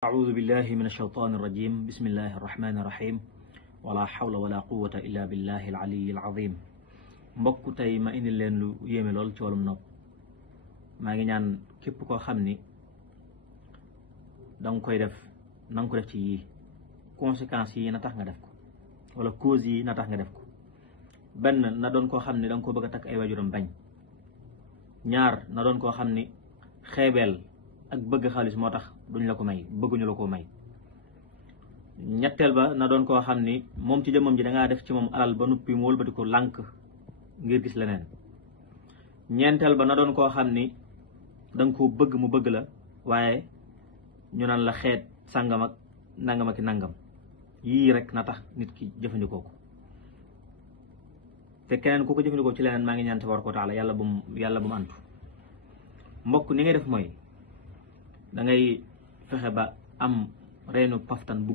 أعوذ بالله من الشيطان الرجيم بسم الله الرحمن الرحيم ولا حول ولا قوة إلا بالله العلي العظيم mbokk tey ma indi leen lu yéeme lool ci wàllum nopp maa ngi ñaan képp koo xam ni danga koy def na nga ko def ci yii conséquences yi na tax nga def ko wala causes yi na tax nga def ko benn na doon koo xam ni danga ko bëgg a takk ay waajuram bañ ñaar na doon koo xam ni xeebeel ak bëgg xaalis moo tax duñ la ko may bëgguñu la ko may ñetteel ba na doon koo xam ni moom ci jëmmam ji dangaa def ci moom alal ba nuppi mu wëlbati ko lànk ngir gis leneen ñeenteel ba na doon koo xam ni danga ko bëgg mu bëgg la waaye ñu naan la xeet sàngam ak nangam ak nangam yii rek na tax nit ki jëfandikoo ko te keneen ku ko jëfandikoo ci leneen maa ngi ñaan tabaaraka wa taala yàlla bu mu antu mbokk ni ngay def mooy da ngay fexe ba am reenu paftan bu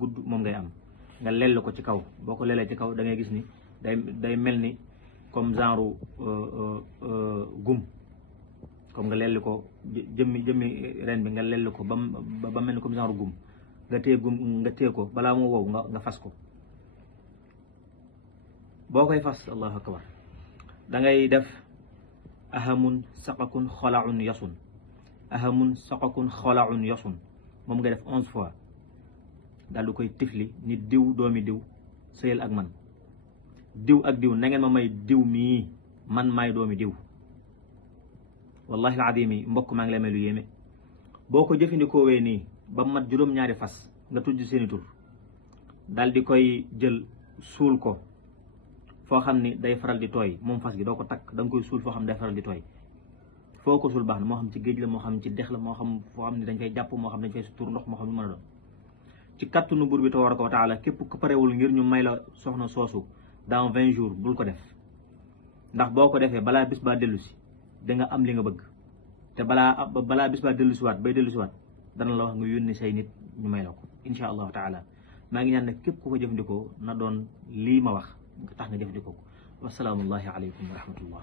gudd moom ngay am nga lell ko ci kaw boo ko lelee ci kaw da ngay gis ni day mel ni comme genre gum comme nga lell ko jëmmi reen bi nga lell ko ba mel ni comme genre gum nga téye ko balaa moo wow nga fas ko boo koy fas allahu akbar da ngay def ahamun saqakun xolaun yasun moom nga def 11 fois daal du koy tifli ni diw doomi diw sëyal ak man diw ak diw na ngeen ma may diw mii man maay doomi diw wallahi alazim yi mbokk maa ngi lay may lu yéeme boo ko jëfandikoowee nii ba mat juróom-ñaari fas nga tudd seeni tur daal di koy jël suul ko foo xam ni day faral di tooy moom fas gi doo ko takk da nga koy suul foo xam ne day faral di tooy foo ko suul baax na moo xam ci géej la moo xam ci dex la moo xam foo xam ne dañ fay jàpp moo xam dañ fay sutur ndox moo xam lu mën a doon ci kàttanu buur bi tabaraka wa taala képp ku parewul ngir ñu may la soxna soosu dans 20 jours bul ko def ndax boo ko defee balaa bis baa dellu si da nga am li nga bëgg te balaa bis baa dellu si waat dana la wax nga yónni say nit ñu may la ko insha allahu taala maa ngi ñaan nag képp ku ko jëfandikoo na doon lii ma wax nga tax nga jëfandikoo ko wasalaamullahi aleykum wa rahmatullah